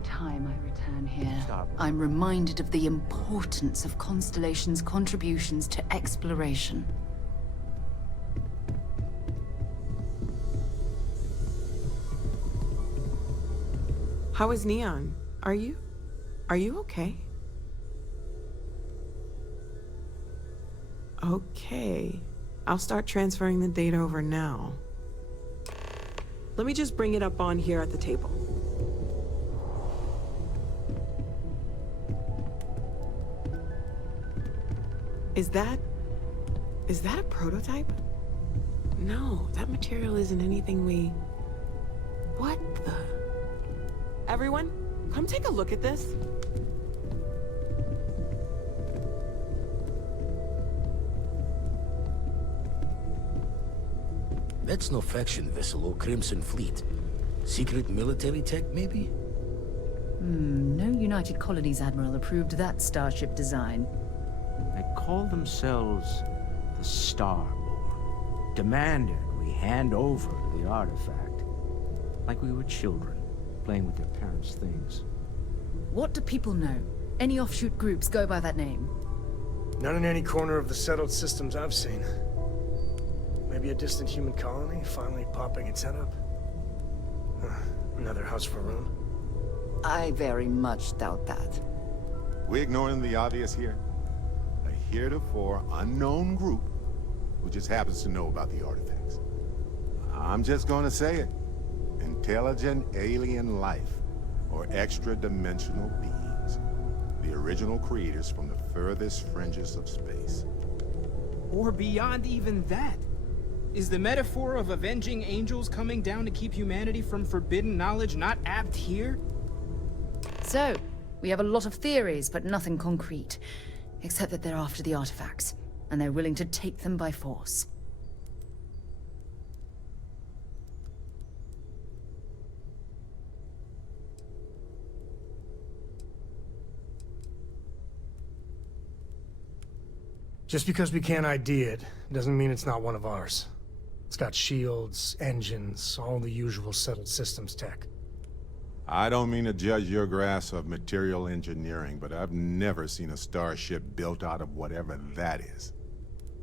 time I return here, Stop. I'm reminded of the importance of Constellation's contributions to exploration. How is Neon? Are you okay? Okay. I'll start transferring the data over now. Let me just bring it up on here at the table. Is that a prototype? No, that material isn't anything we... What the... Everyone, come take a look at this. That's no faction vessel or Crimson Fleet. Secret military tech, maybe? No United Colonies Admiral approved that starship design. They call themselves the Starboard, demanded we hand over the artifact, like we were children, playing with their parents' things. What do people know? Any offshoot groups go by that name? None in any corner of the settled systems I've seen. Maybe a distant human colony finally popping its head up. Another house for Rune. I very much doubt that. We ignoring the obvious here? A heretofore unknown group who just happens to know about the artifacts. I'm just gonna say it. Intelligent alien life, or extra-dimensional beings. The original creators from the furthest fringes of space. Or beyond even that. Is the metaphor of avenging angels coming down to keep humanity from forbidden knowledge not apt here? So, we have a lot of theories, but nothing concrete. Except that they're after the artifacts, and they're willing to take them by force. Just because we can't ID it, doesn't mean it's not one of ours. It's got shields, engines, all the usual settled systems tech. I don't mean to judge your grasp of material engineering, but I've never seen a starship built out of whatever that is.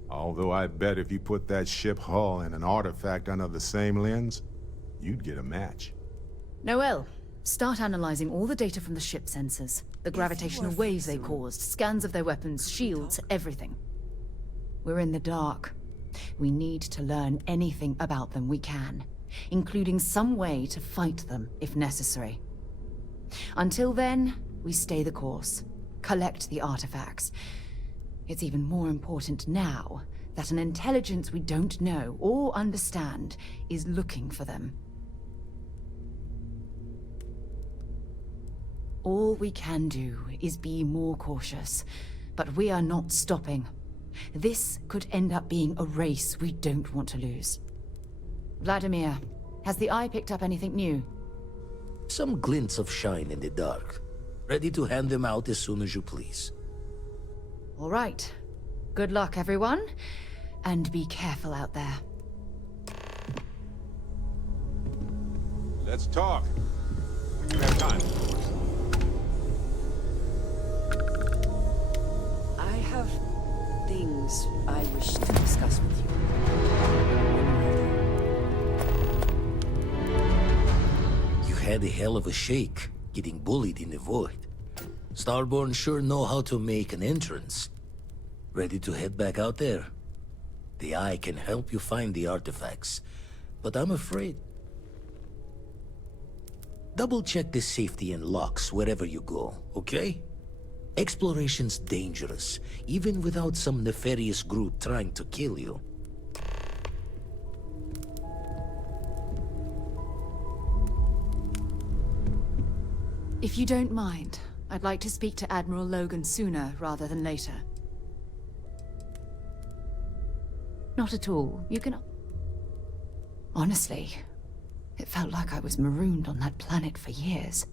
Although I bet if you put that ship hull and an artifact under the same lens, you'd get a match. Noel, start analyzing all the data from the ship sensors. The gravitational waves they caused, scans of their weapons, shields, everything. We're in the dark. We need to learn anything about them we can, including some way to fight them if necessary. Until then, we stay the course, collect the artifacts. It's even more important now that an intelligence we don't know or understand is looking for them. All we can do is be more cautious, but we are not stopping. This could end up being a race we don't want to lose. Vladimir, has the Eye picked up anything new? Some glints of shine in the dark. Ready to hand them out as soon as you please. All right. Good luck, everyone. And be careful out there. Let's talk. When you have time, of course. I have things I wish to discuss with you. You had a hell of a shake, getting bullied in the void. Starborn sure know how to make an entrance. Ready to head back out there? The Eye can help you find the artifacts, but I'm afraid... Double-check the safety and locks wherever you go, okay? Exploration's dangerous, even without some nefarious group trying to kill you. If you don't mind, I'd like to speak to Admiral Logan sooner rather than later. Not at all. You can... Honestly, it felt like I was marooned on that planet for years.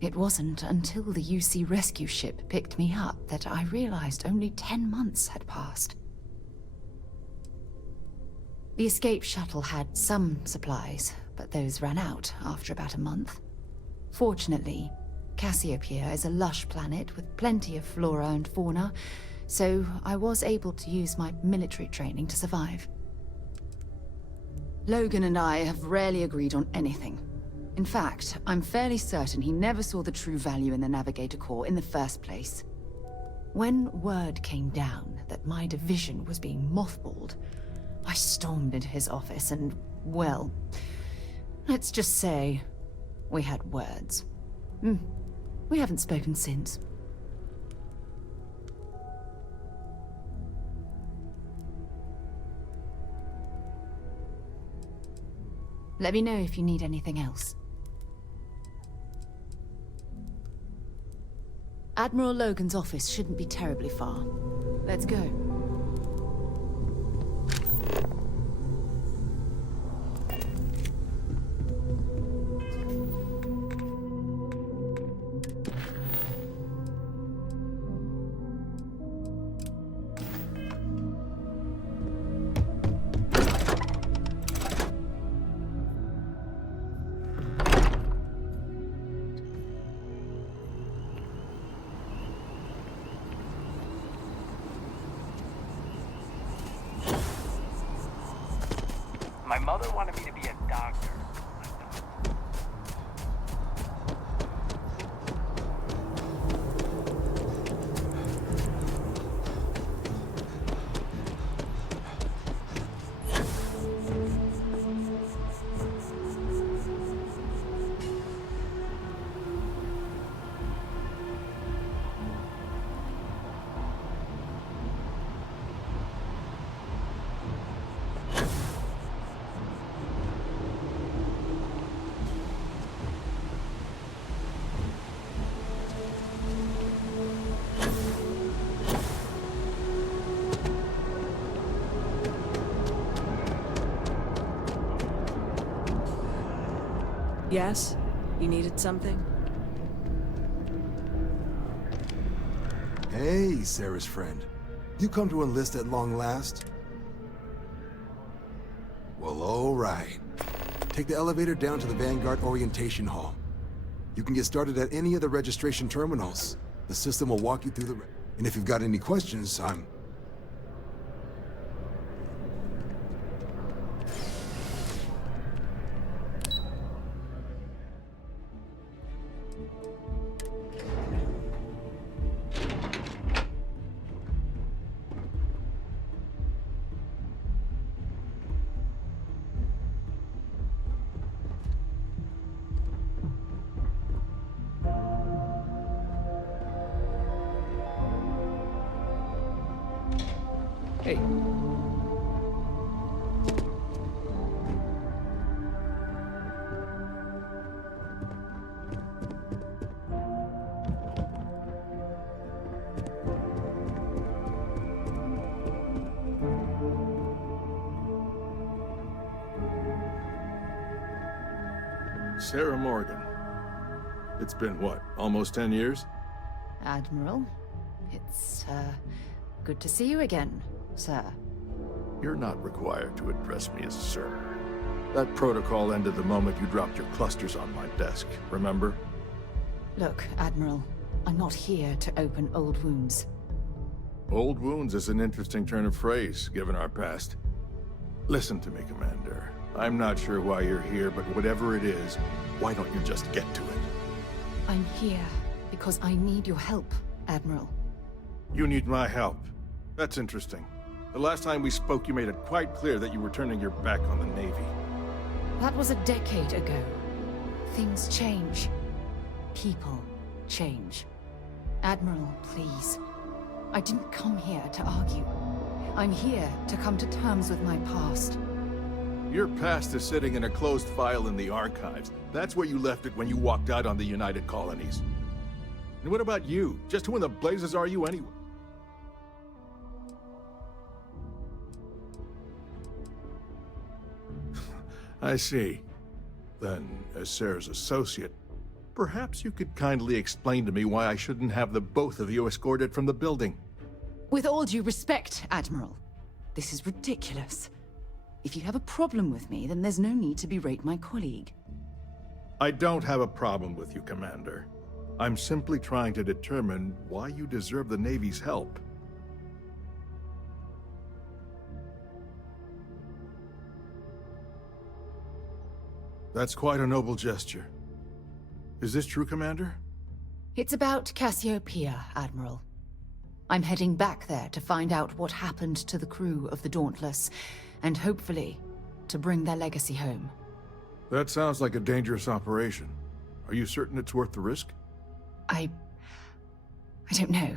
It wasn't until the UC rescue ship picked me up that I realized only 10 months had passed. The escape shuttle had some supplies, but those ran out after about a month. Fortunately, Cassiopeia is a lush planet with plenty of flora and fauna, so I was able to use my military training to survive. Logan and I have rarely agreed on anything. In fact, I'm fairly certain he never saw the true value in the Navigator Corps in the first place. When word came down that my division was being mothballed, I stormed into his office and, well, let's just say we had words. We haven't spoken since. Let me know if you need anything else. Admiral Logan's office shouldn't be terribly far. Let's go. My mother wanted me to be a doctor. Yes? You needed something? Hey, Sarah's friend. You come to enlist at long last? Well, all right. Take the elevator down to the Vanguard Orientation Hall. You can get started at any of the registration terminals. The system will walk you through the... And if you've got any questions, I'm... Hey. Sarah Morgan. It's been what, almost 10 years? Admiral, it's, good to see you again, sir. You're not required to address me as sir. That protocol ended the moment you dropped your clusters on my desk, remember? Look, Admiral, I'm not here to open old wounds. Old wounds is an interesting turn of phrase, given our past. Listen to me, Commander. I'm not sure why you're here, but whatever it is, why don't you just get to it? I'm here because I need your help, Admiral. You need my help. That's interesting. The last time we spoke, you made it quite clear that you were turning your back on the Navy. That was a decade ago. Things change. People change. Admiral, please. I didn't come here to argue. I'm here to come to terms with my past. Your past is sitting in a closed file in the archives. That's where you left it when you walked out on the United Colonies. And what about you? Just who in the blazes are you anyway? I see. Then, as Sarah's associate, perhaps you could kindly explain to me why I shouldn't have the both of you escorted from the building. With all due respect, Admiral, this is ridiculous. If you have a problem with me, then there's no need to berate my colleague. I don't have a problem with you, Commander. I'm simply trying to determine why you deserve the Navy's help. That's quite a noble gesture. Is this true, Commander? It's about Cassiopeia, Admiral. I'm heading back there to find out what happened to the crew of the Dauntless, and hopefully, to bring their legacy home. That sounds like a dangerous operation. Are you certain it's worth the risk? I don't know.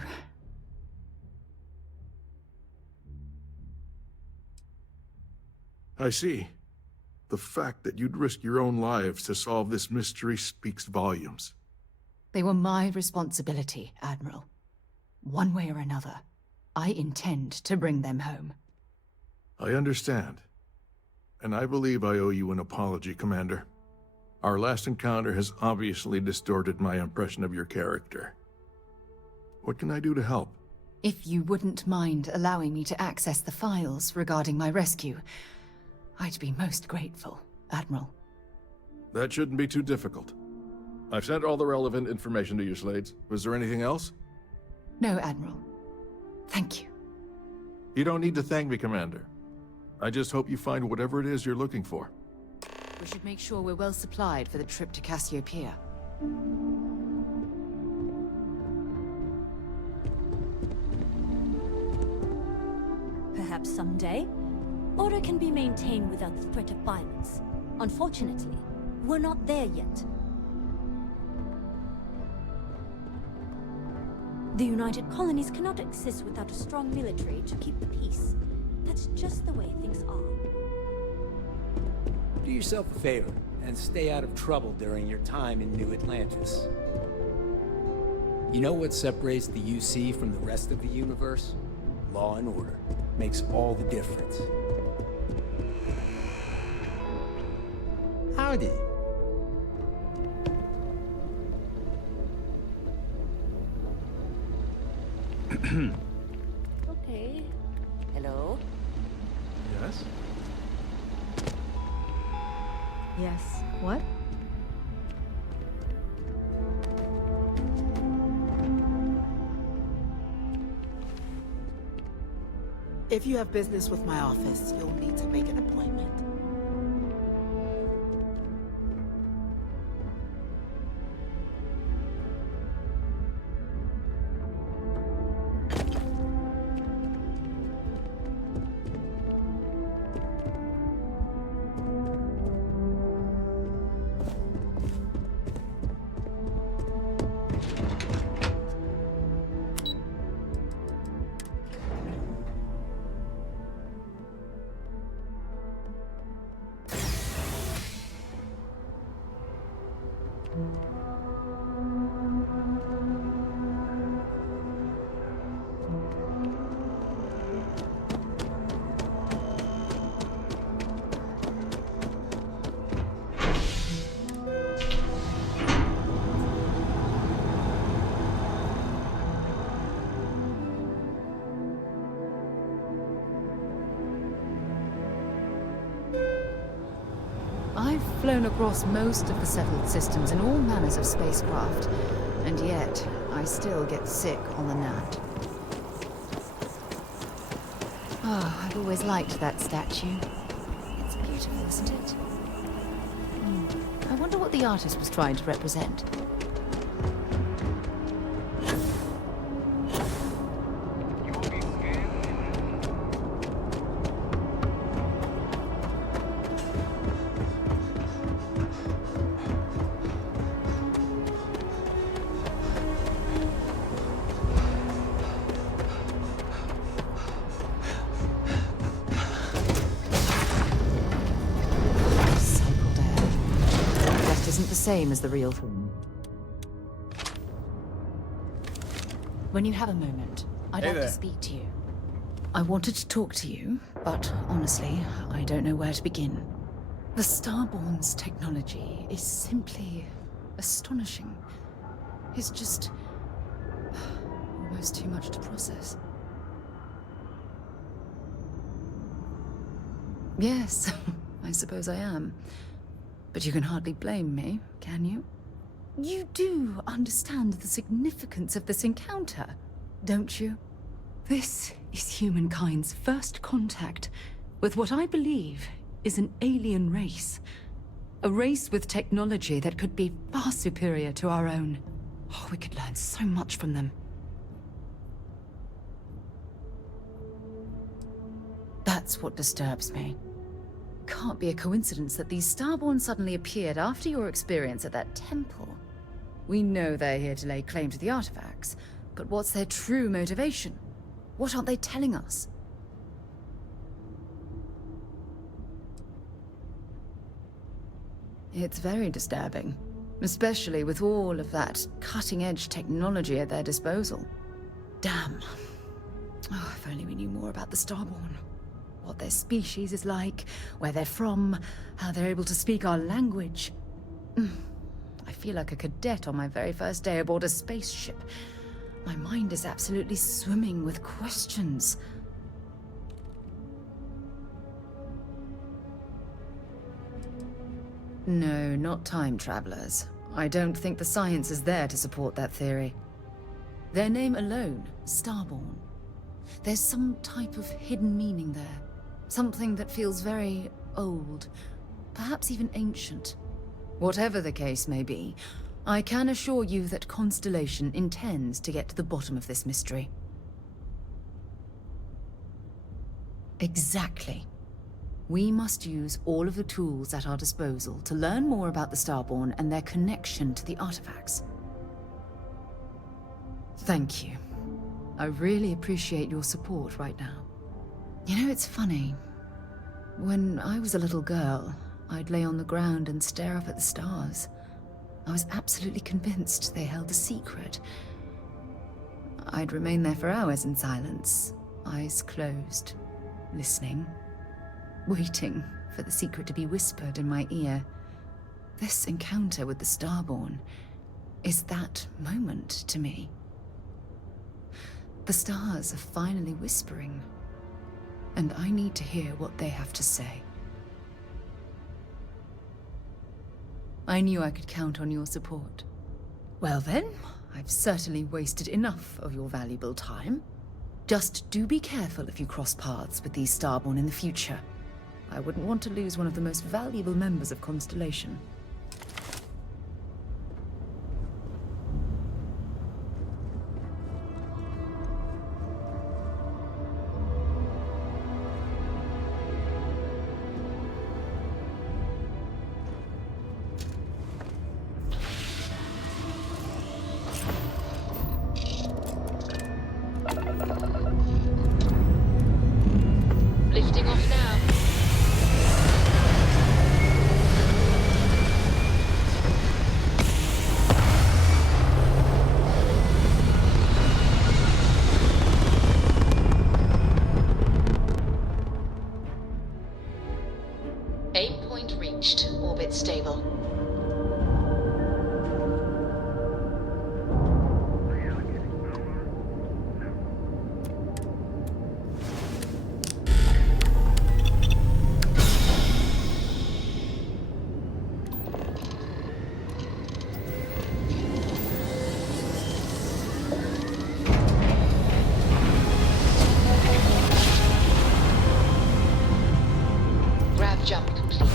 I see. The fact that you'd risk your own lives to solve this mystery speaks volumes. They were my responsibility, Admiral. One way or another, I intend to bring them home. I understand. And I believe I owe you an apology, Commander. Our last encounter has obviously distorted my impression of your character. What can I do to help? If you wouldn't mind allowing me to access the files regarding my rescue, I'd be most grateful, Admiral. That shouldn't be too difficult. I've sent all the relevant information to you, Slades. Was there anything else? No, Admiral. Thank you. You don't need to thank me, Commander. I just hope you find whatever it is you're looking for. We should make sure we're well supplied for the trip to Cassiopeia. Perhaps someday, order can be maintained without the threat of violence. Unfortunately, we're not there yet. The United Colonies cannot exist without a strong military to keep the peace. That's just the way things are. Do yourself a favor and stay out of trouble during your time in New Atlantis. You know what separates the UC from the rest of the universe? Law and order. Makes all the difference. Howdy. Okay. Hello? Yes? Yes. What? If you have business with my office, you'll need to make an appointment. I've flown across most of the settled systems in all manners of spacecraft, and yet I still get sick on the Nat. Oh, I've always liked that statue. It's beautiful, isn't it? I wonder what the artist was trying to represent. Same as the real thing. When you have a moment, I'd like to speak to you. I wanted to talk to you, but honestly, I don't know where to begin. The Starborn's technology is simply astonishing. It's just almost too much to process. Yes, I suppose I am. But you can hardly blame me, can you? You do understand the significance of this encounter, don't you? This is humankind's first contact with what I believe is an alien race. A race with technology that could be far superior to our own. Oh, we could learn so much from them. That's what disturbs me. Can't be a coincidence that these Starborn suddenly appeared after your experience at that temple. We know they're here to lay claim to the artifacts, but what's their true motivation? What aren't they telling us? It's very disturbing, especially with all of that cutting-edge technology at their disposal. Damn. Oh, if only we knew more about the Starborn. What their species is like, where they're from, how they're able to speak our language. I feel like a cadet on my very first day aboard a spaceship. My mind is absolutely swimming with questions. No, not time travelers. I don't think the science is there to support that theory. Their name alone, Starborn. There's some type of hidden meaning there. Something that feels very old, perhaps even ancient. Whatever the case may be, I can assure you that Constellation intends to get to the bottom of this mystery. Exactly. We must use all of the tools at our disposal to learn more about the Starborn and their connection to the artifacts. Thank you. I really appreciate your support right now. You know, it's funny. When I was a little girl, I'd lay on the ground and stare up at the stars. I was absolutely convinced they held a secret. I'd remain there for hours in silence, eyes closed, listening, waiting for the secret to be whispered in my ear. This encounter with the Starborn is that moment to me. The stars are finally whispering, and I need to hear what they have to say. I knew I could count on your support. Well then, I've certainly wasted enough of your valuable time. Just do be careful if you cross paths with these Starborn in the future. I wouldn't want to lose one of the most valuable members of Constellation. Lifting off now. Aim point reached. Orbit stable. Grav jump complete.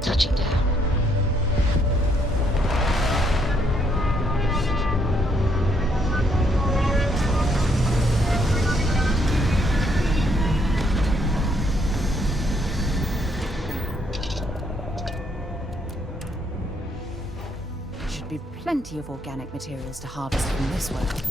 Touching down. Should be plenty of organic materials to harvest from this world.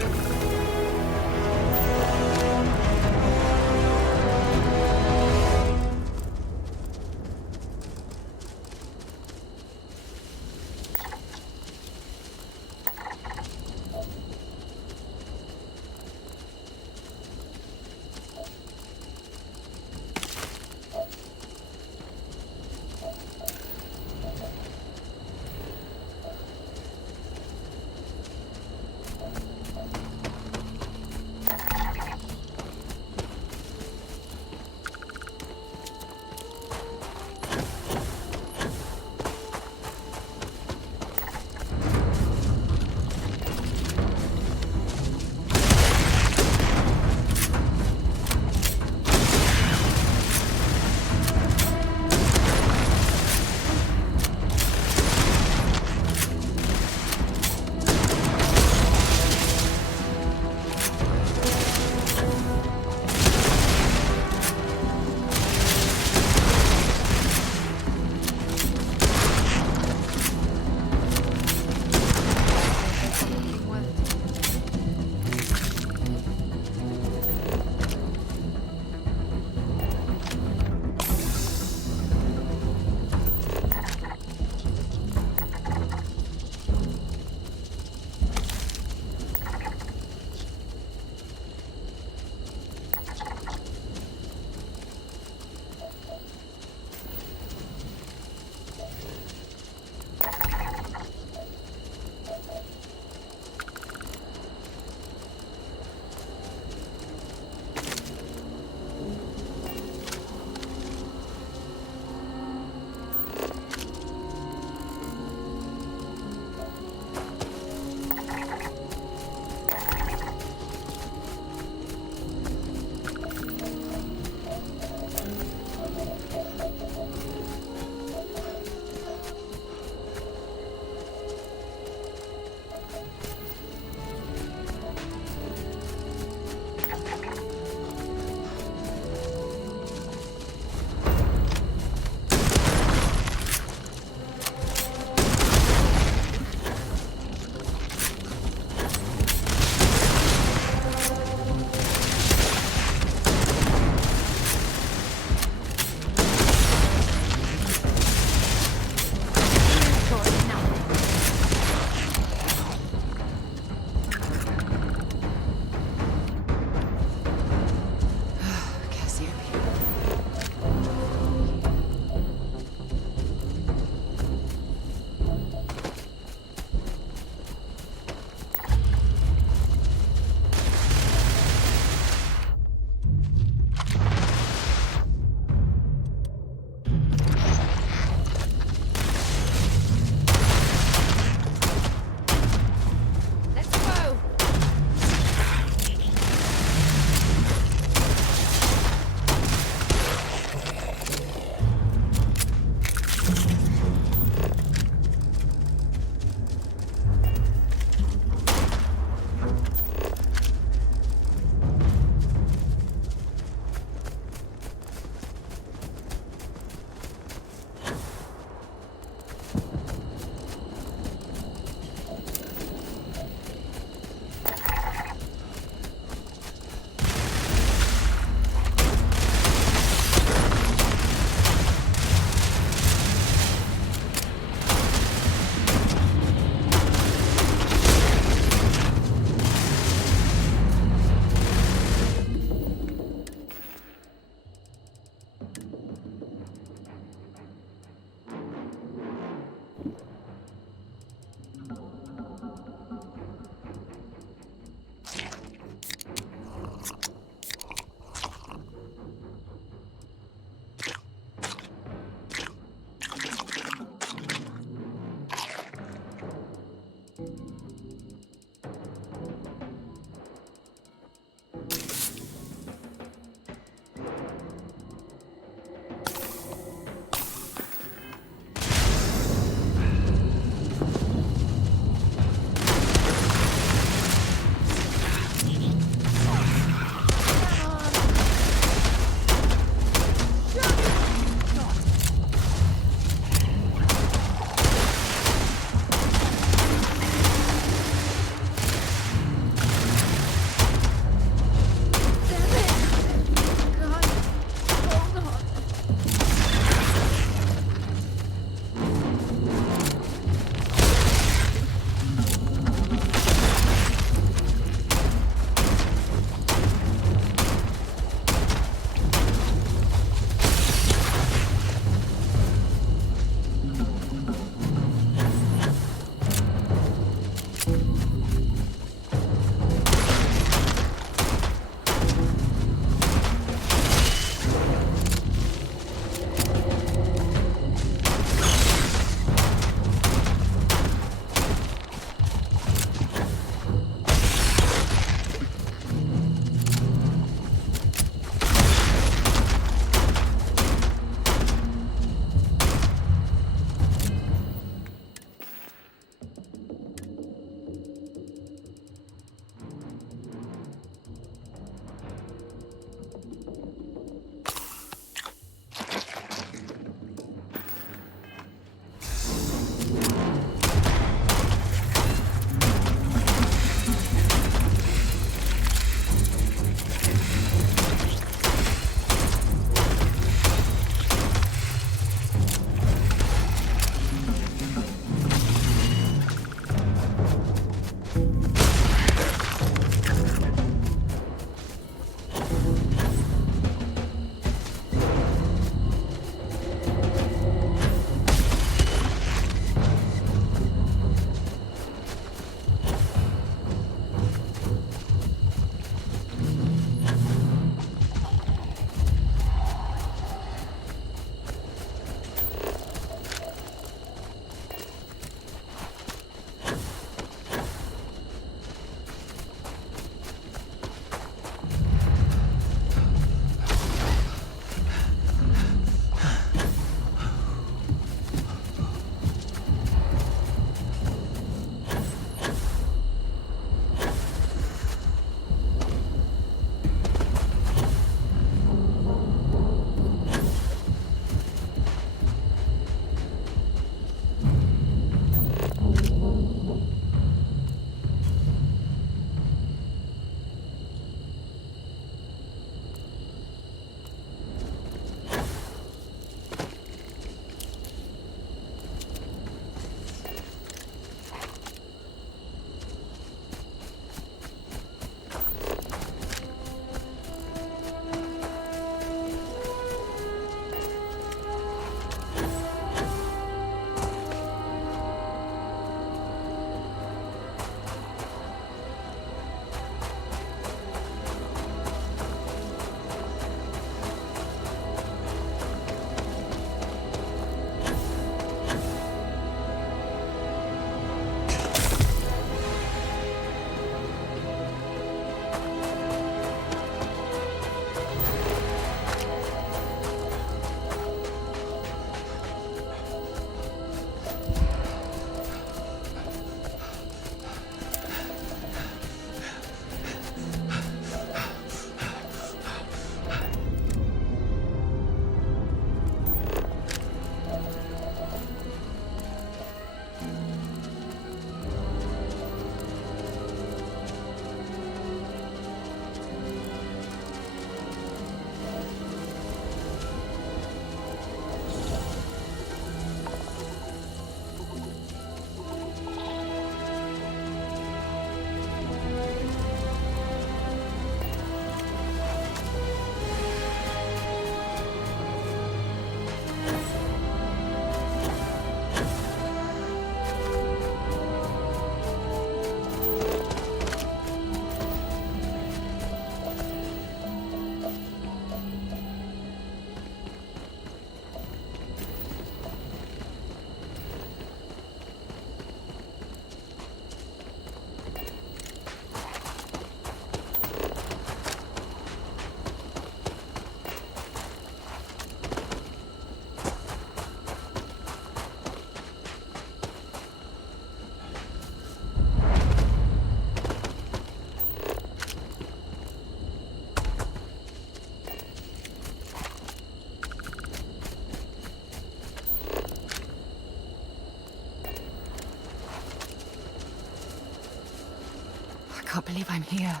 believe I'm here.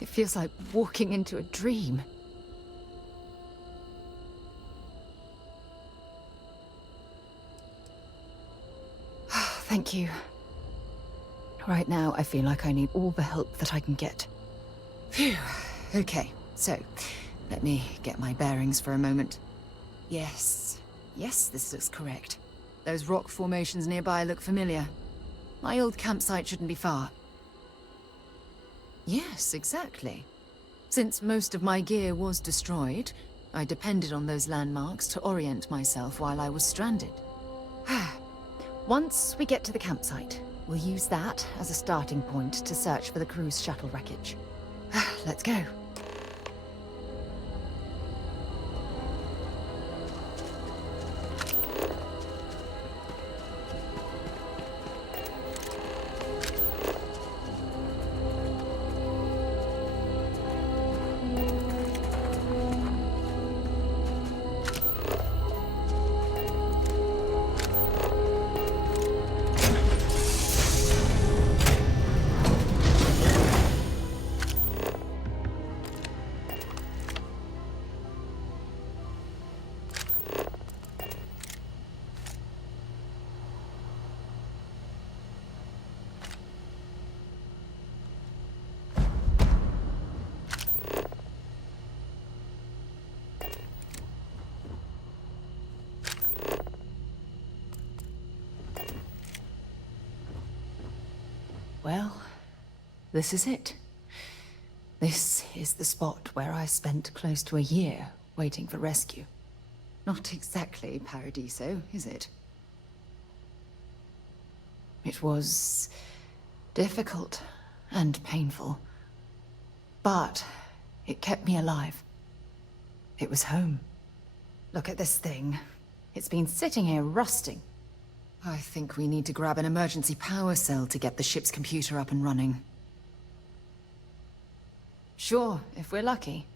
It feels like walking into a dream. Thank you. Right now, I feel like I need all the help that I can get. Phew. Okay, so let me get my bearings for a moment. Yes, this looks correct. Those rock formations nearby look familiar. My old campsite shouldn't be far. Yes, exactly. Since most of my gear was destroyed, I depended on those landmarks to orient myself while I was stranded. Once we get to the campsite, we'll use that as a starting point to search for the cruise shuttle wreckage. Let's go. Well, this is it. This is the spot where I spent close to a year waiting for rescue. Not exactly Paradiso, is it? It was difficult and painful, but it kept me alive. It was home. Look at this thing. It's been sitting here rusting. I think we need to grab an emergency power cell to get the ship's computer up and running. Sure, if we're lucky.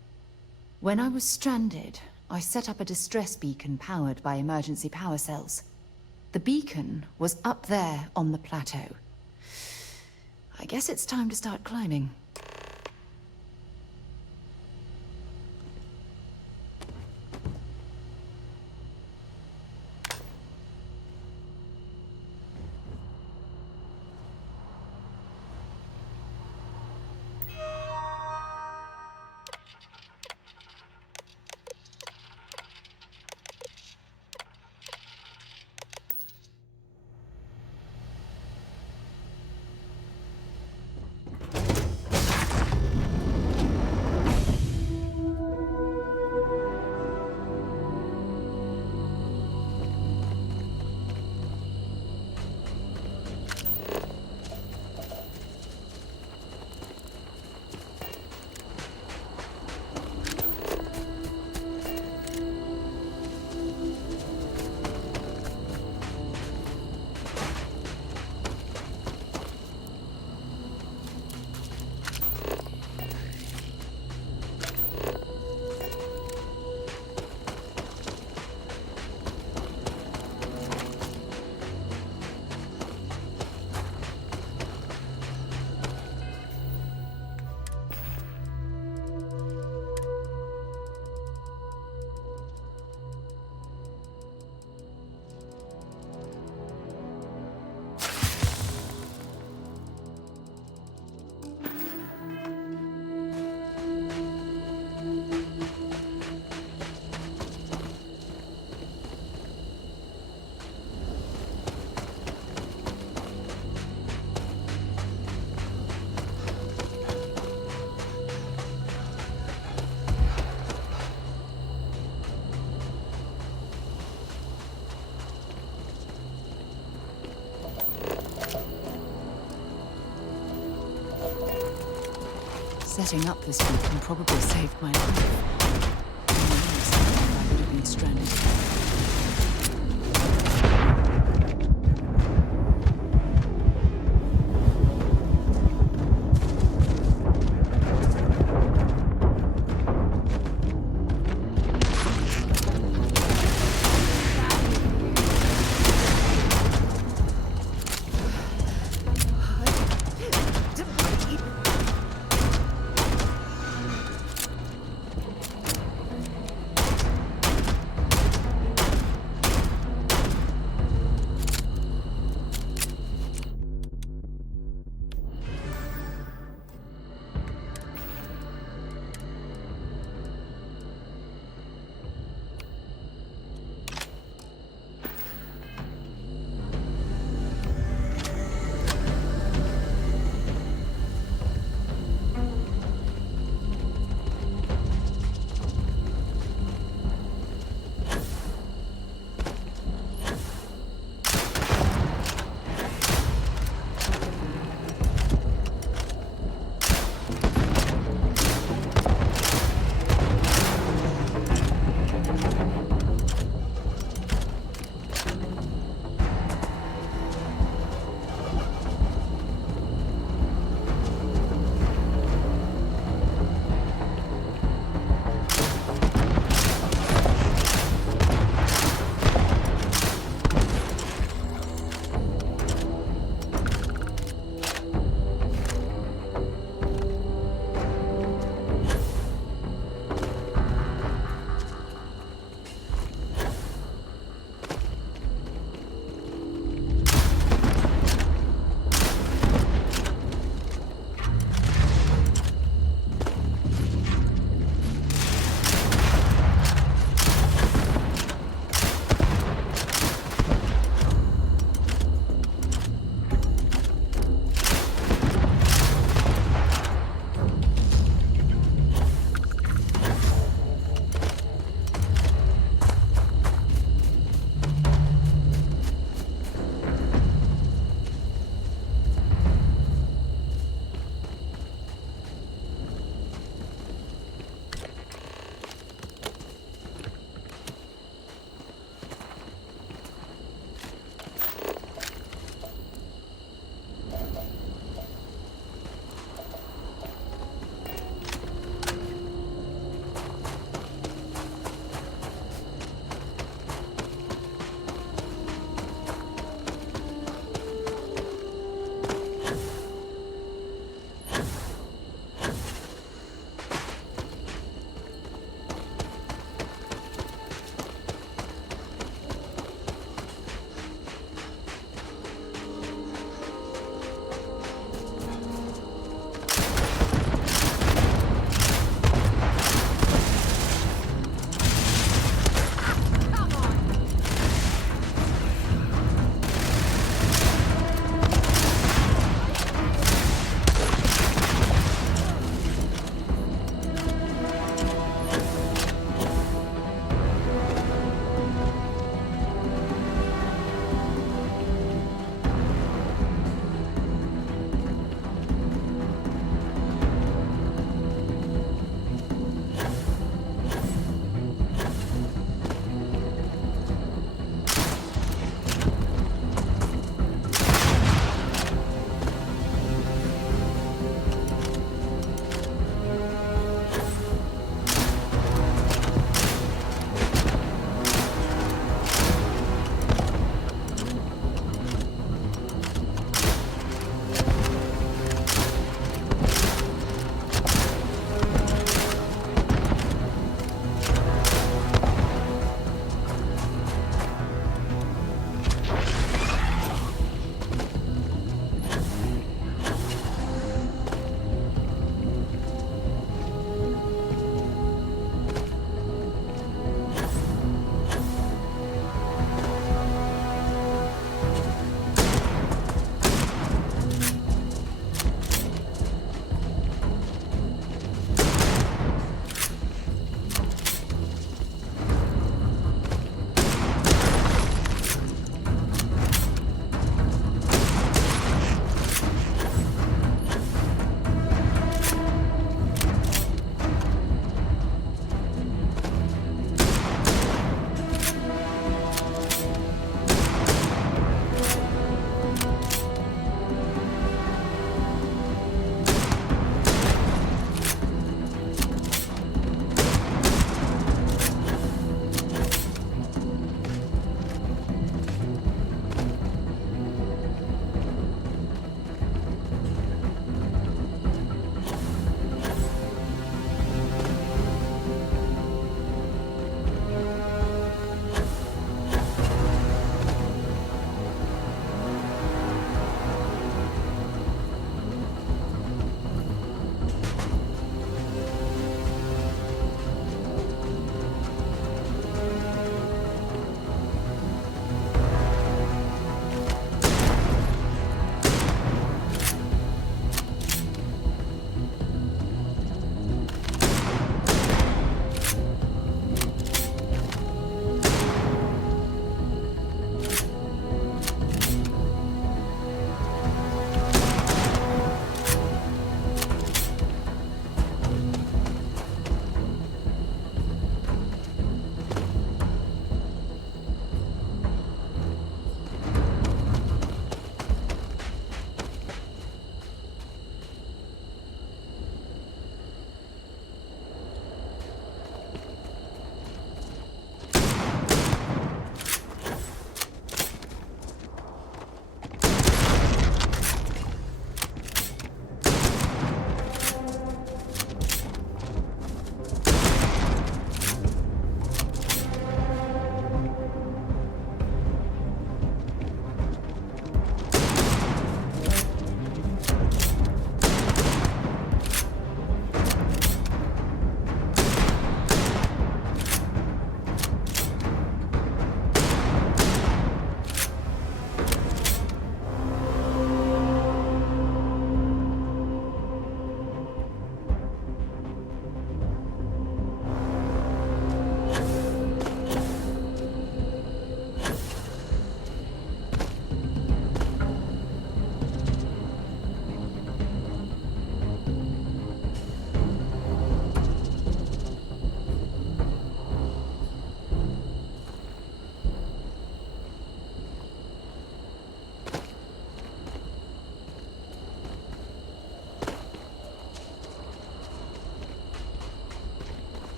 When I was stranded, I set up a distress beacon powered by emergency power cells. The beacon was up there on the plateau. I guess it's time to start climbing. Setting up this beacon probably saved my life. I would have been stranded.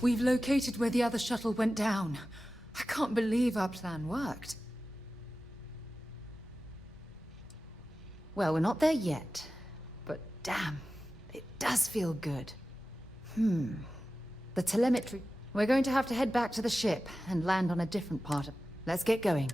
We've located where the other shuttle went down. I can't believe our plan worked. Well, we're not there yet. But damn, it does feel good. The telemetry... We're going to have to head back to the ship and land on a different part of... Let's get going.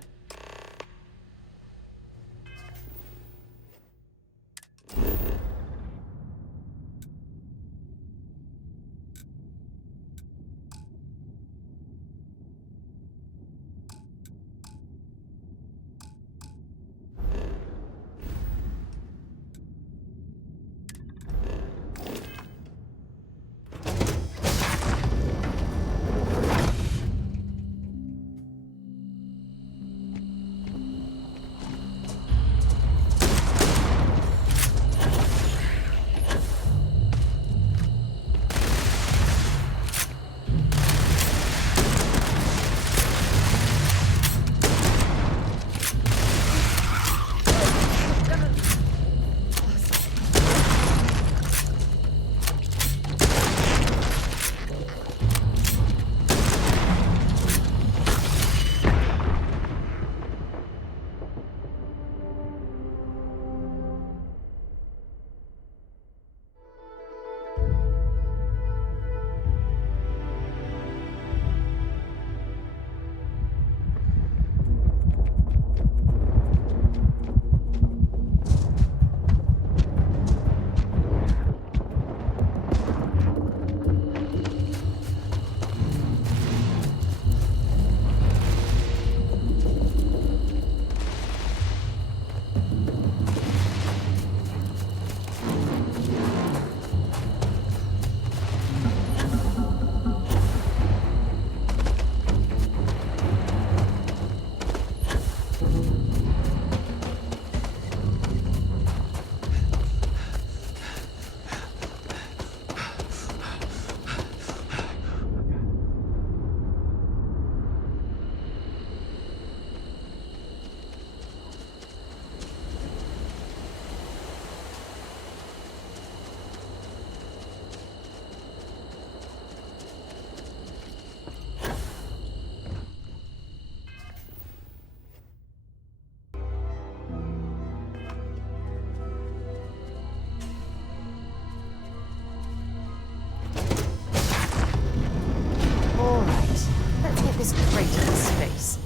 This crate into space.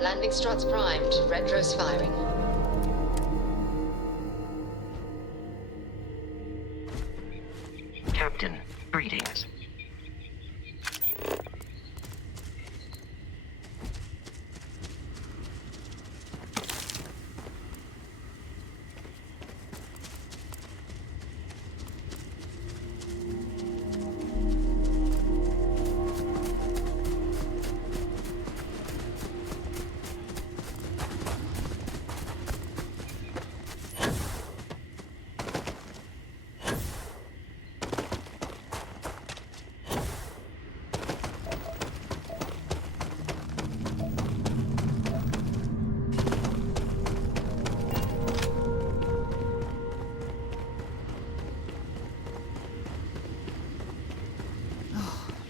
Landing struts primed, retros firing. Captain, greetings.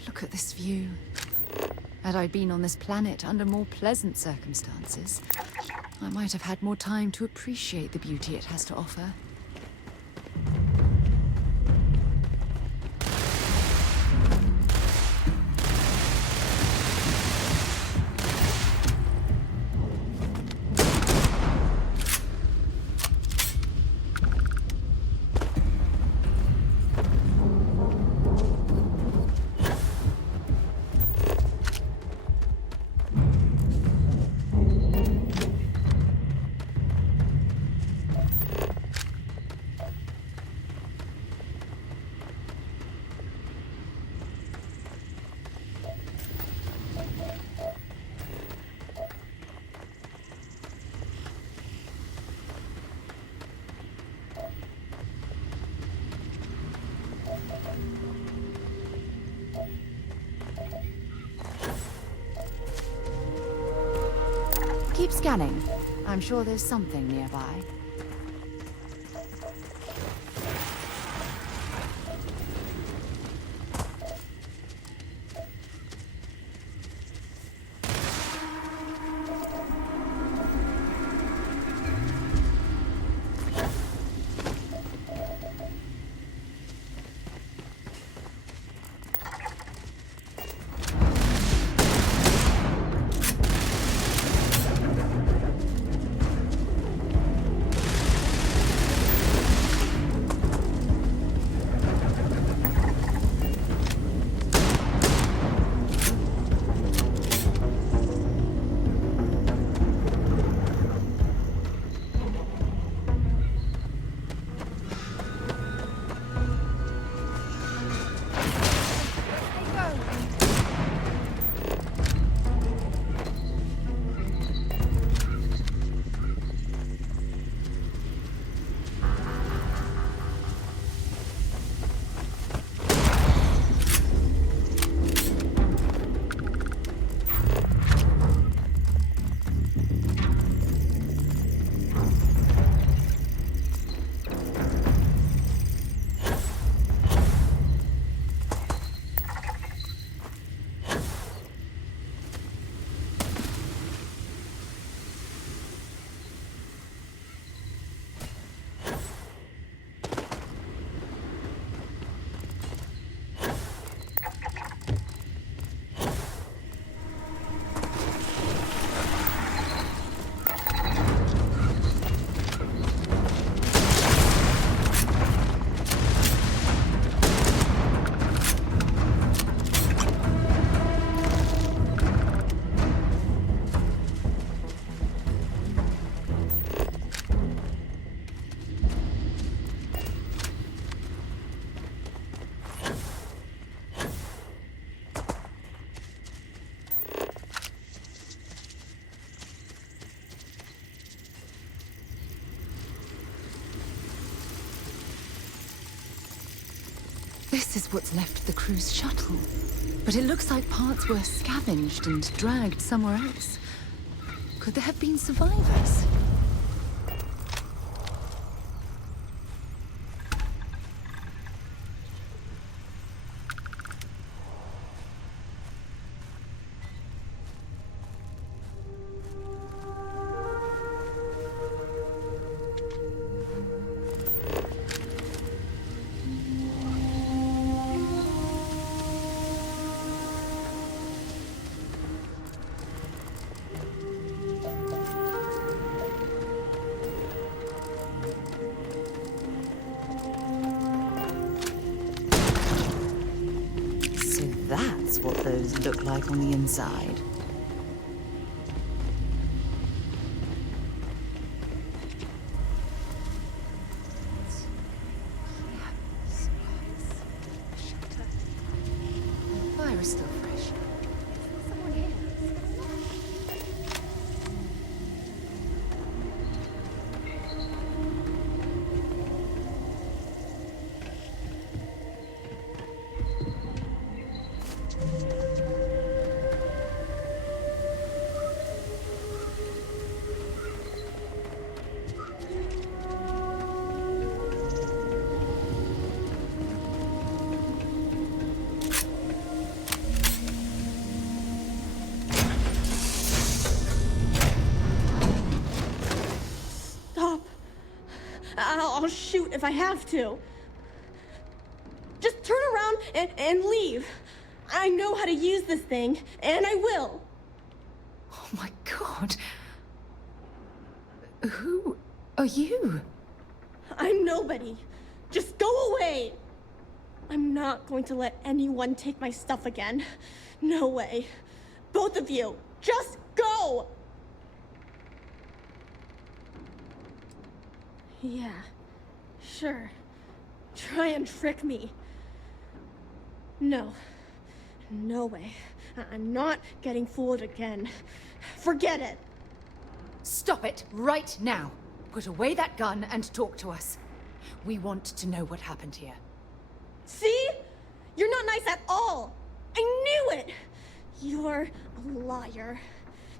Look at this view. Had I been on this planet under more pleasant circumstances, I might have had more time to appreciate the beauty it has to offer. Keep scanning. I'm sure there's something nearby. This is what's left of the cruise shuttle. But it looks like parts were scavenged and dragged somewhere else. Could there have been survivors? That's what those look like on the inside. The fire is still fresh. Someone here. I'll shoot if I have to. Just turn around and leave. I know how to use this thing, and I will. Oh my god. Who are you? I'm nobody. Just go away. I'm not going to let anyone take my stuff again. No way. Both of you, just go! Yeah, sure. Try and trick me. No. No way. I'm not getting fooled again. Forget it. Stop it right now. Put away that gun and talk to us. We want to know what happened here. See? You're not nice at all. I knew it. You're a liar.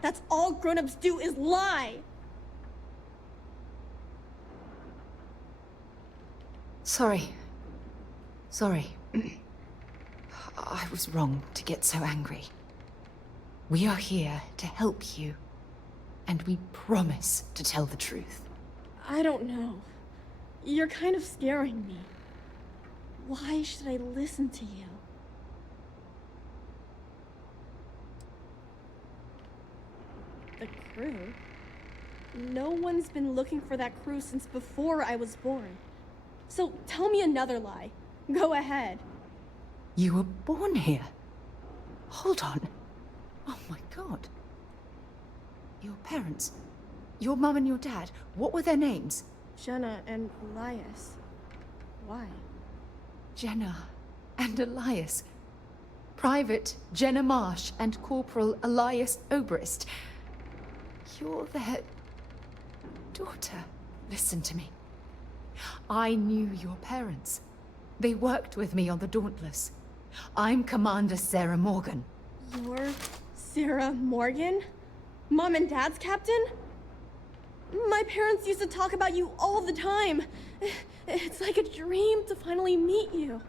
That's all grown-ups do is lie. Sorry. I was wrong to get so angry. We are here to help you, and we promise to tell the truth. I don't know. You're kind of scaring me. Why should I listen to you? The crew? No one's been looking for that crew since before I was born. So tell me another lie. Go ahead. You were born here? Hold on. Oh my god. Your parents, your mum and your dad, what were their names? Jenna and Elias. Why? Jenna and Elias. Private Jenna Marsh and Corporal Elias Obrist. You're their daughter. Listen to me. I knew your parents. They worked with me on the Dauntless. I'm Commander Sarah Morgan. You're Sarah Morgan? Mom and Dad's captain? My parents used to talk about you all the time. It's like a dream to finally meet you.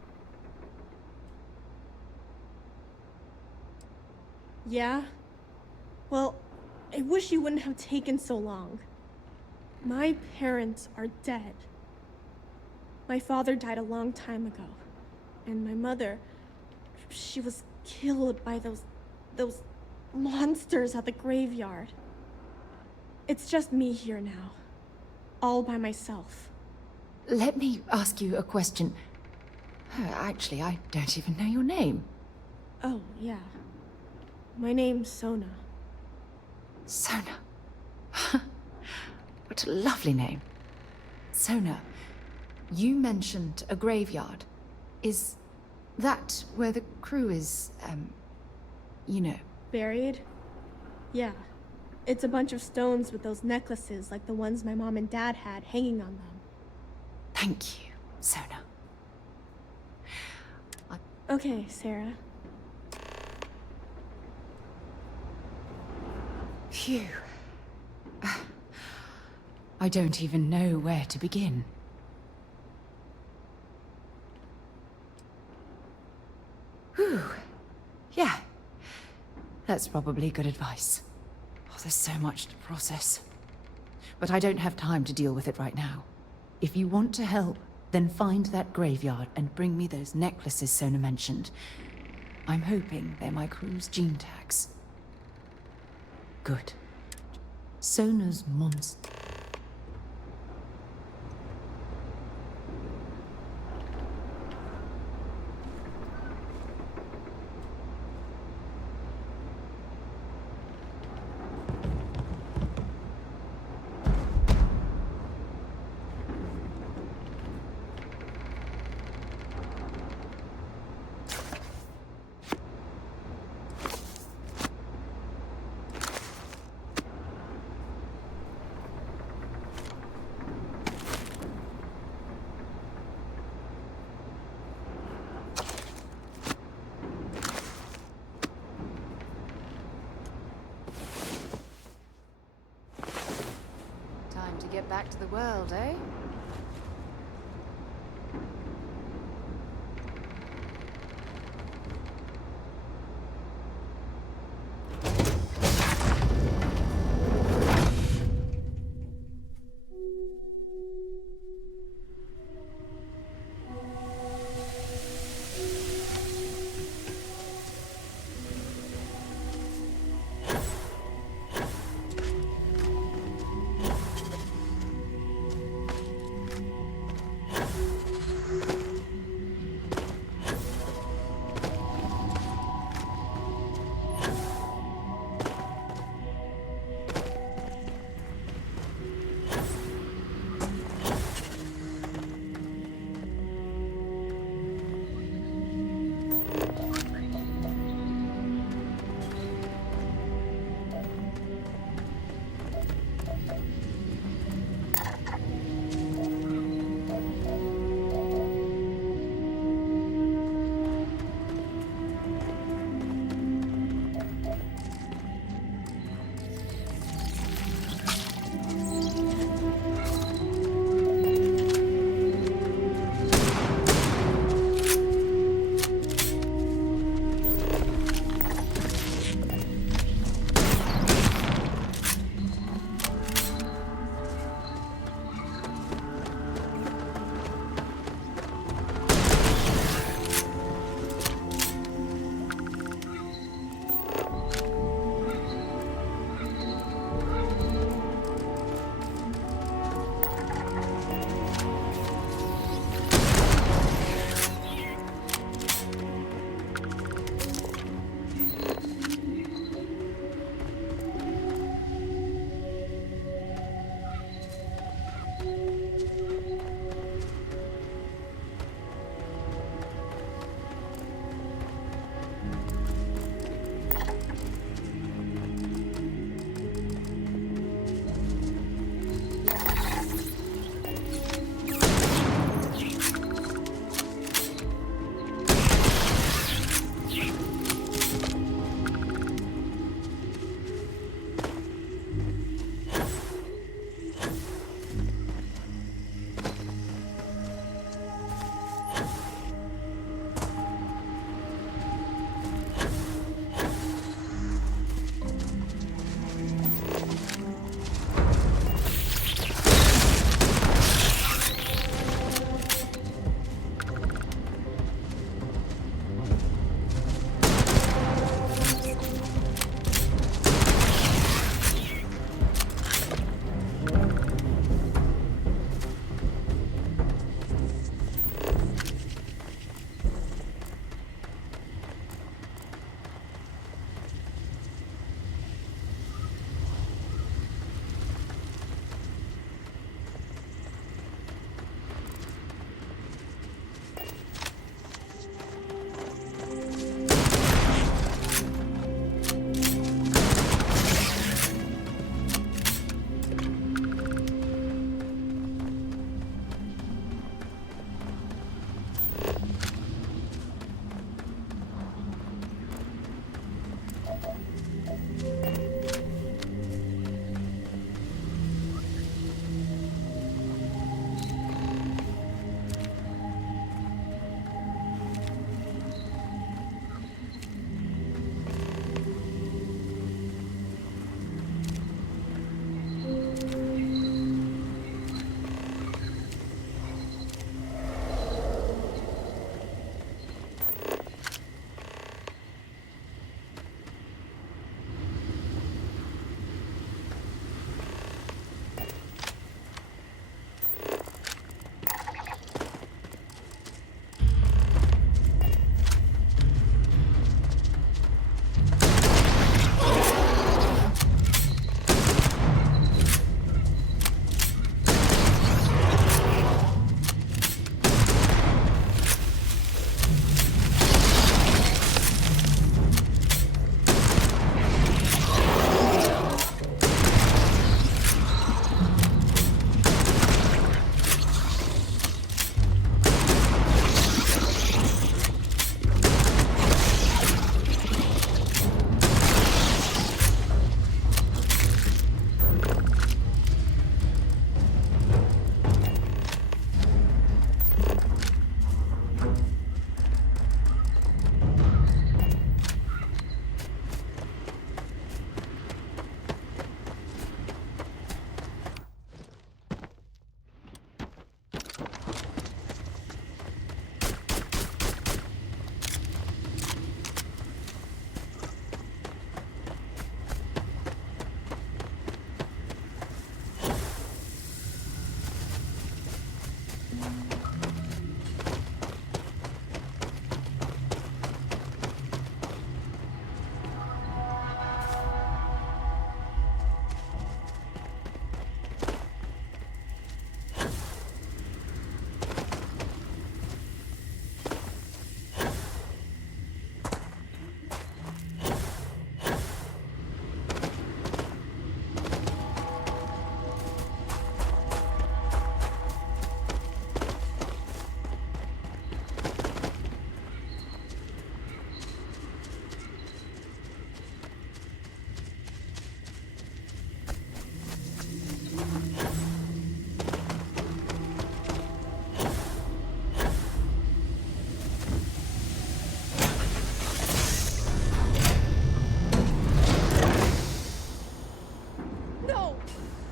Yeah? Well, I wish you wouldn't have taken so long. My parents are dead. My father died a long time ago. And my mother, she was killed by those monsters at the graveyard. It's just me here now. All by myself. Let me ask you a question. Actually, I don't even know your name. Oh, yeah. My name's Sona. Sona. What a lovely name. Sona, you mentioned a graveyard. Is that where the crew is, you know? Buried? Yeah. It's a bunch of stones with those necklaces like the ones my mom and dad had hanging on them. Thank you, Sona. Okay, Sarah. Phew. I don't even know where to begin. Whew. Yeah. That's probably good advice. Oh, there's so much to process. But I don't have time to deal with it right now. If you want to help, then find that graveyard and bring me those necklaces Sona mentioned. I'm hoping they're my crew's gene tags. Good. Sona's monster. Time to get back to the world, eh?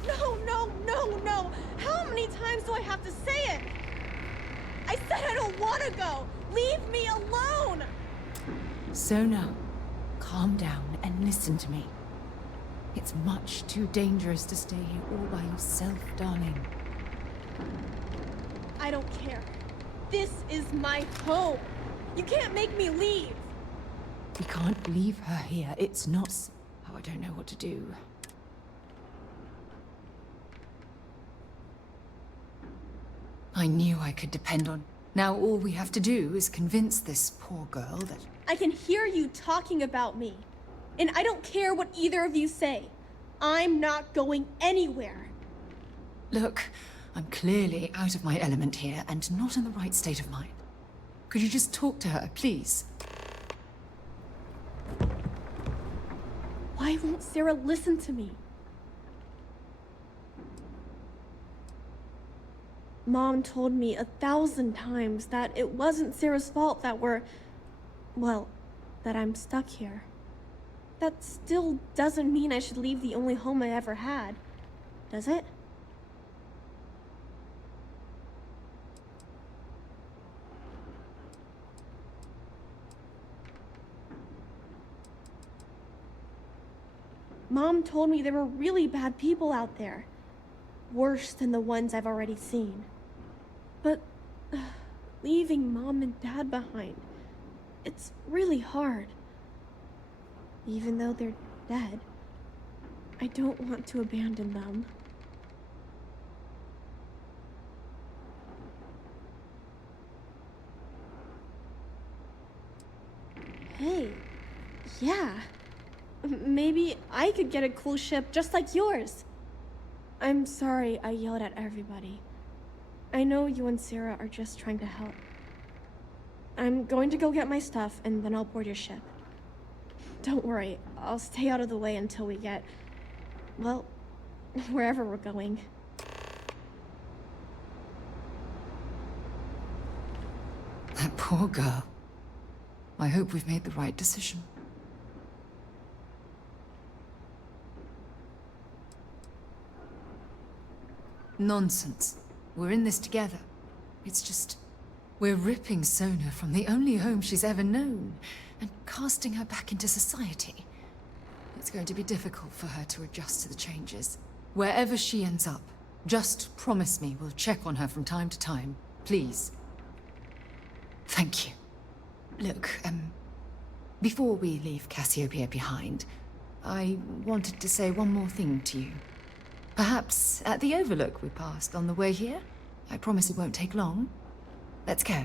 No, no, no, no! How many times do I have to say it? I said I don't want to go! Leave me alone! Sona, calm down and listen to me. It's much too dangerous to stay here all by yourself, darling. I don't care. This is my home. You can't make me leave. We can't leave her here. It's not... Oh, I don't know what to do. I knew I could depend on... Now all we have to do is convince this poor girl that... I can hear you talking about me. And I don't care what either of you say. I'm not going anywhere. Look, I'm clearly out of my element here and not in the right state of mind. Could you just talk to her, please? Why won't Sarah listen to me? Mom told me 1,000 times that it wasn't Sarah's fault that that I'm stuck here. That still doesn't mean I should leave the only home I ever had, does it? Mom told me there were really bad people out there. Worse than the ones I've already seen. But leaving Mom and Dad behind, it's really hard. Even though they're dead, I don't want to abandon them. Hey, yeah. Maybe I could get a cool ship just like yours. I'm sorry I yelled at everybody. I know you and Sarah are just trying to help. I'm going to go get my stuff and then I'll board your ship. Don't worry, I'll stay out of the way until we get, well, wherever we're going. That poor girl. I hope we've made the right decision. Nonsense. We're in this together. It's just... We're ripping Sona from the only home she's ever known and casting her back into society. It's going to be difficult for her to adjust to the changes. Wherever she ends up, just promise me we'll check on her from time to time. Please. Thank you. Look, before we leave Cassiopeia behind, I wanted to say one more thing to you. Perhaps at the overlook we passed on the way here? I promise it won't take long. Let's go.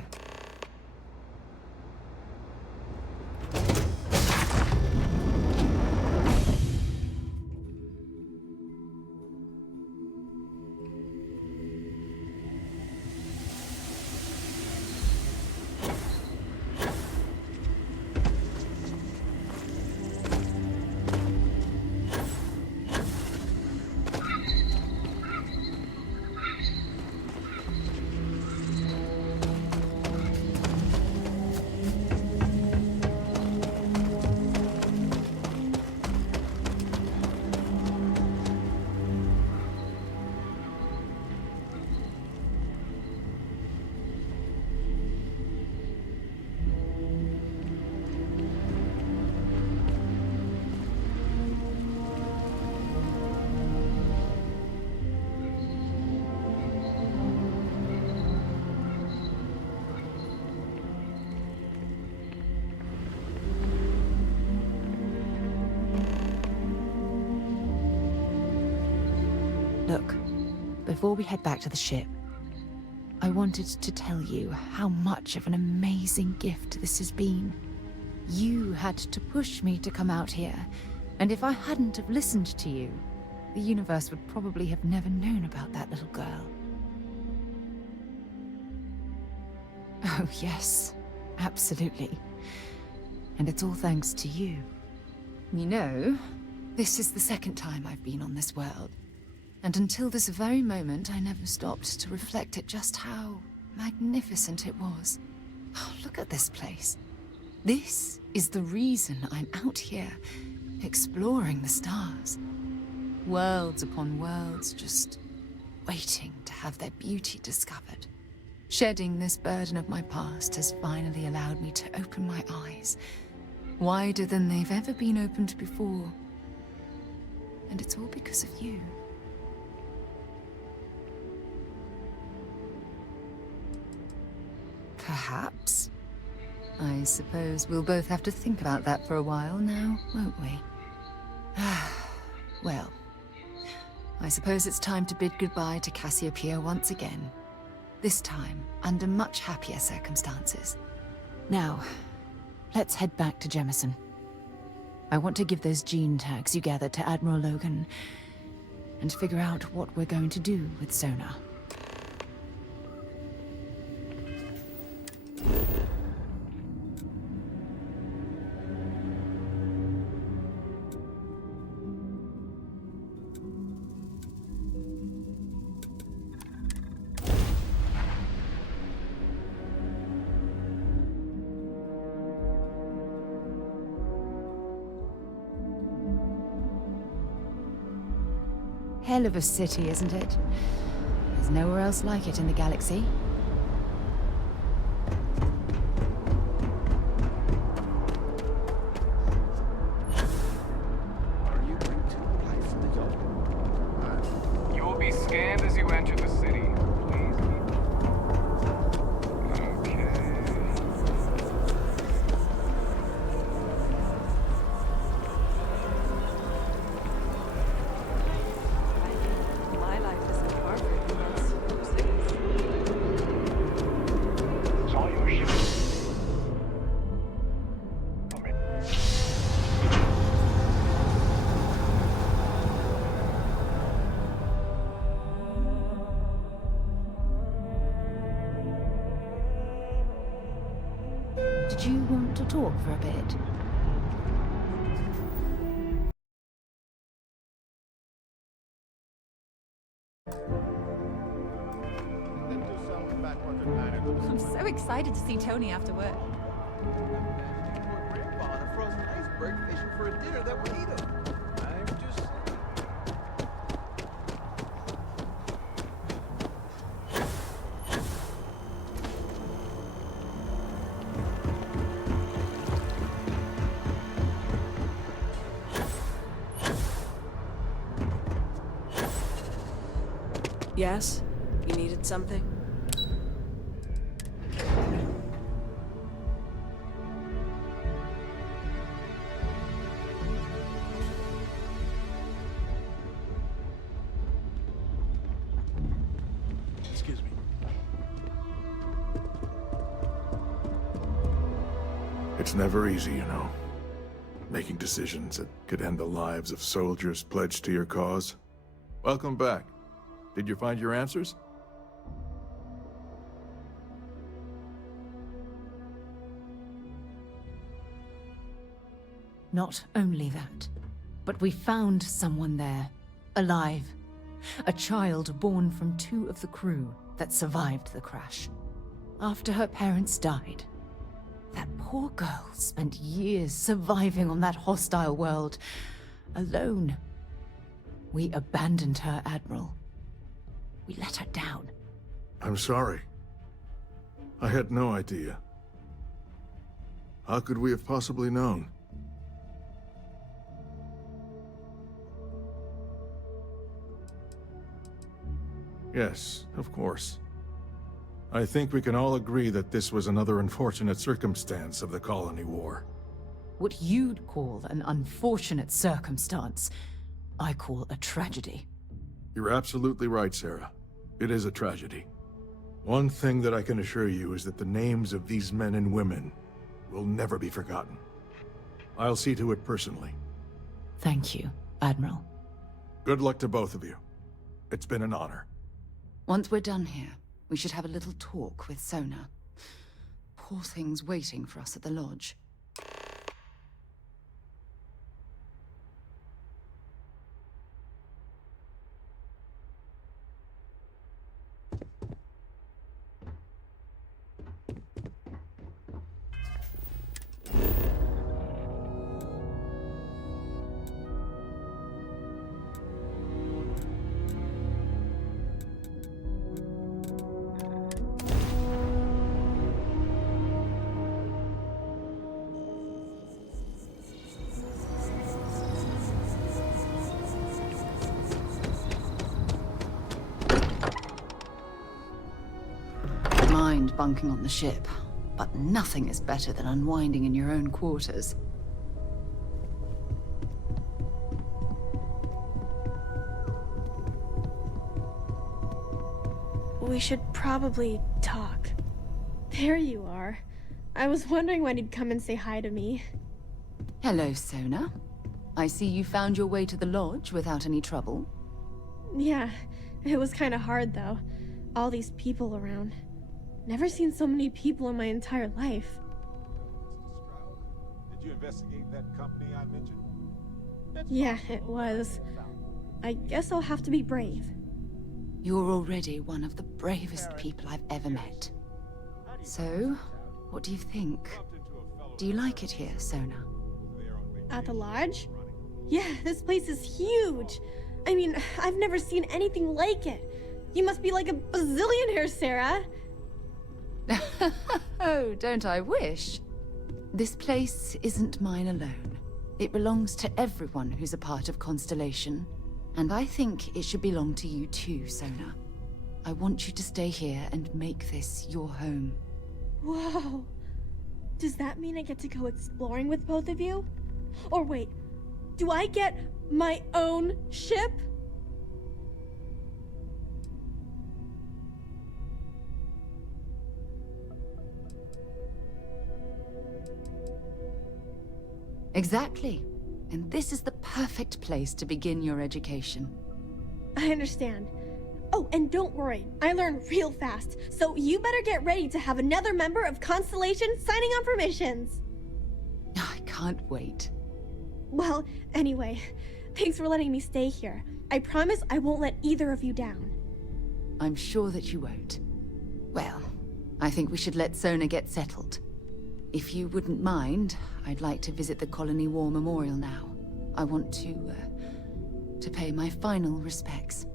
Look, before we head back to the ship, I wanted to tell you how much of an amazing gift this has been. You had to push me to come out here, and if I hadn't have listened to you, the universe would probably have never known about that little girl. Oh yes, absolutely. And it's all thanks to you. You know, this is the second time I've been on this world. And until this very moment, I never stopped to reflect at just how magnificent it was. Oh, look at this place. This is the reason I'm out here, exploring the stars. Worlds upon worlds, just waiting to have their beauty discovered. Shedding this burden of my past has finally allowed me to open my eyes, wider than they've ever been opened before. And it's all because of you. Perhaps. I suppose we'll both have to think about that for a while now, won't we? Well, I suppose it's time to bid goodbye to Cassiopeia once again. This time, under much happier circumstances. Now, let's head back to Jemison. I want to give those gene tags you gathered to Admiral Logan, and figure out what we're going to do with Sona. Hell of a city, isn't it? There's nowhere else like it in the galaxy. You will be scanned as you enter the city. Please keep... Okay. My life is imperfect. That's whose it is. It's all your ship. Did you want to talk for a bit? I'm so excited to see Tony after work. Grandpa on a frozen iceberg fishing for a dinner that would eat him. I'm just... Yes? You needed something? Excuse me. It's never easy, you know. Making decisions that could end the lives of soldiers pledged to your cause. Welcome back. Did you find your answers? Not only that, but we found someone there, alive. A child born from 2 of the crew that survived the crash. After her parents died, that poor girl spent years surviving on that hostile world, alone. We abandoned her, Admiral. We let her down. I'm sorry. I had no idea. How could we have possibly known? Yes, of course. I think we can all agree that this was another unfortunate circumstance of the Colony War. What you'd call an unfortunate circumstance, I call a tragedy. You're absolutely right, Sarah. It is a tragedy. One thing that I can assure you is that the names of these men and women will never be forgotten. I'll see to it personally. Thank you, Admiral. Good luck to both of you. It's been an honor. Once we're done here, we should have a little talk with Sona. Poor thing's waiting for us at the lodge. bunking on the ship, but nothing is better than unwinding in your own quarters. We should probably talk. There you are. I was wondering when he'd come and say hi to me. Hello, Sona. I see you found your way to the lodge without any trouble. Yeah, it was kind of hard though. All these people around. Never seen so many people in my entire life. Did you investigate that company I mentioned? Yeah, it was. I guess I'll have to be brave. You're already one of the bravest people I've ever met. So, what do you think? Do you like it here, Sona? At the lodge? Yeah, this place is huge. I mean, I've never seen anything like it. You must be like a bazillionaire, Sarah. Oh, don't I wish? This place isn't mine alone. It belongs to everyone who's a part of Constellation. And I think it should belong to you too, Sona. I want you to stay here and make this your home. Whoa. Does that mean I get to go exploring with both of you? Or wait, do I get my own ship? Exactly. And this is the perfect place to begin your education. I understand. Oh, and don't worry, I learn real fast, so you better get ready to have another member of Constellation signing on for missions. I can't wait. Well, anyway, thanks for letting me stay here. I promise I won't let either of you down. I'm sure that you won't. Well, I think we should let Sona get settled. If you wouldn't mind, I'd like to visit the Colony War Memorial now. I want to pay my final respects.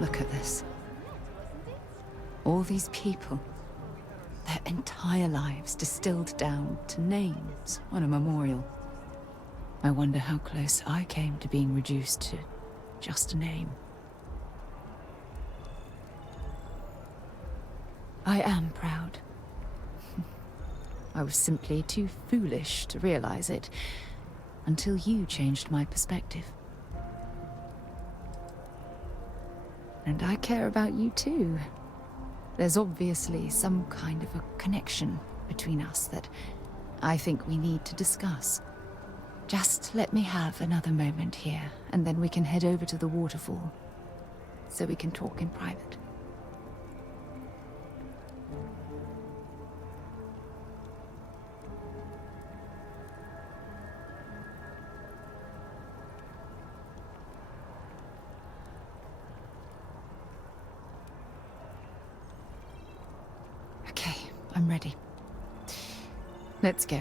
Look at this. All these people. Their entire lives distilled down to names on a memorial. I wonder how close I came to being reduced to just a name. I am proud. I was simply too foolish to realize it until you changed my perspective. And I care about you too. There's obviously some kind of a connection between us that I think we need to discuss. Just let me have another moment here, and then we can head over to the waterfall, so we can talk in private. Okay, I'm ready. Let's go.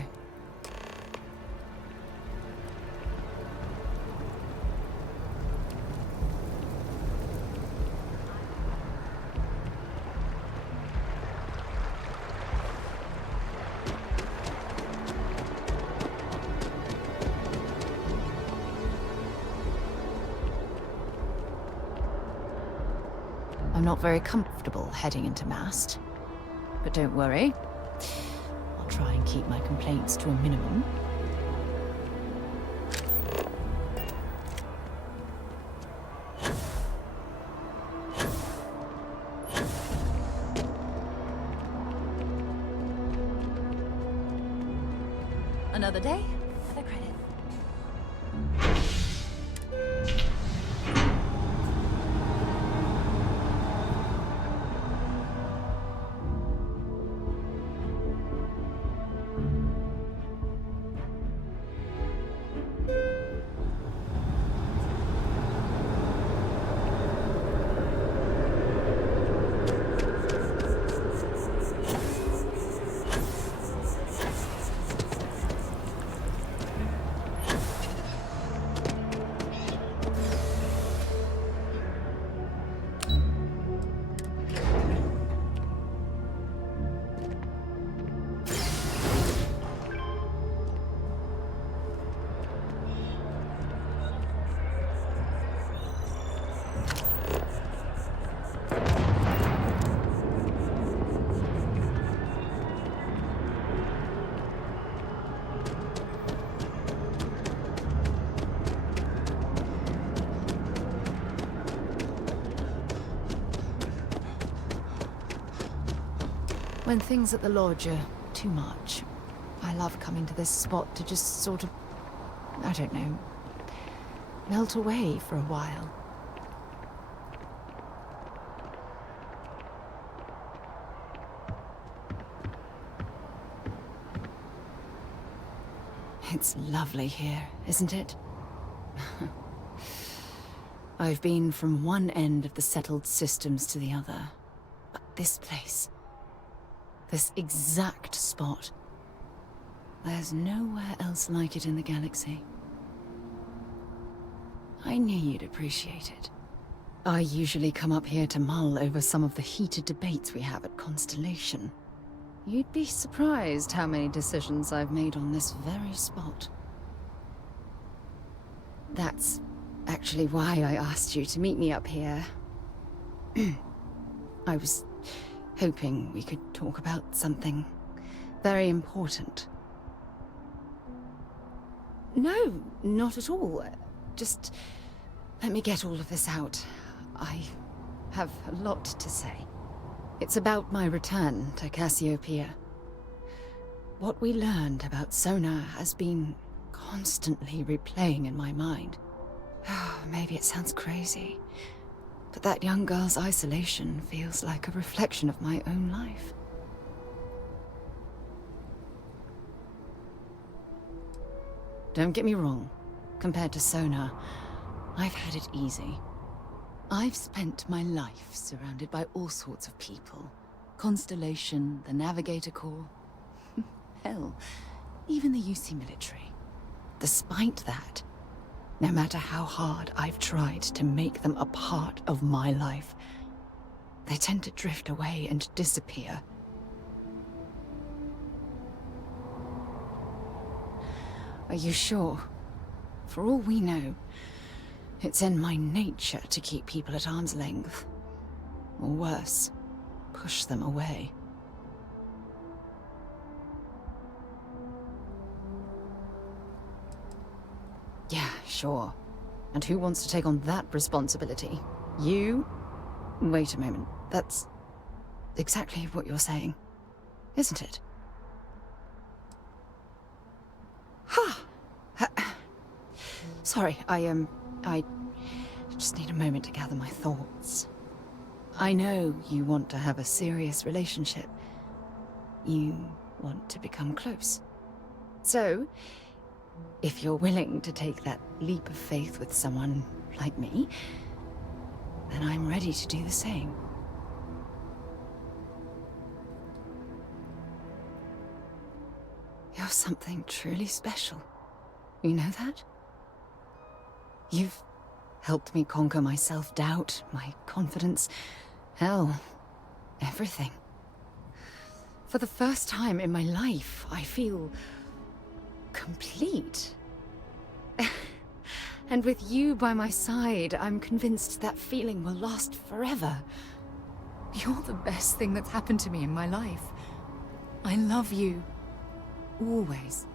I'm not very comfortable heading into Mast. But don't worry. I'll try and keep my complaints to a minimum. Another day, another credit. When things at the lodge are too much, I love coming to this spot to just sort of, I don't know, melt away for a while. It's lovely here, isn't it? I've been from one end of the settled systems to the other, but this place, this exact spot, there's nowhere else like it in the galaxy. I knew you'd appreciate it. I usually come up here to mull over some of the heated debates we have at Constellation. You'd be surprised how many decisions I've made on this very spot. That's actually why I asked you to meet me up here. I was hoping we could talk about something very important. No, not at all. Just let me get all of this out. I have a lot to say. It's about my return to Cassiopeia. What we learned about Sona has been constantly replaying in my mind. Maybe it sounds crazy, but that young girl's isolation feels like a reflection of my own life. Don't get me wrong. Compared to Sona, I've had it easy. I've spent my life surrounded by all sorts of people. Constellation, the Navigator Corps. Hell, even the UC military. Despite that, no matter how hard I've tried to make them a part of my life, they tend to drift away and disappear. Are you sure? For all we know, it's in my nature to keep people at arm's length. Or worse, push them away. Yeah, sure. And who wants to take on that responsibility? You? Wait a moment. That's exactly what you're saying, isn't it? Ha! Sorry, I just need a moment to gather my thoughts. I know you want to have a serious relationship. You want to become close. So, if you're willing to take that leap of faith with someone like me, then I'm ready to do the same. You're something truly special. You know that? You've helped me conquer my self-doubt, my confidence, hell, everything. For the first time in my life, I feel complete. And with you by my side, I'm convinced that feeling will last forever. You're the best thing that's happened to me in my life. I love you. Always.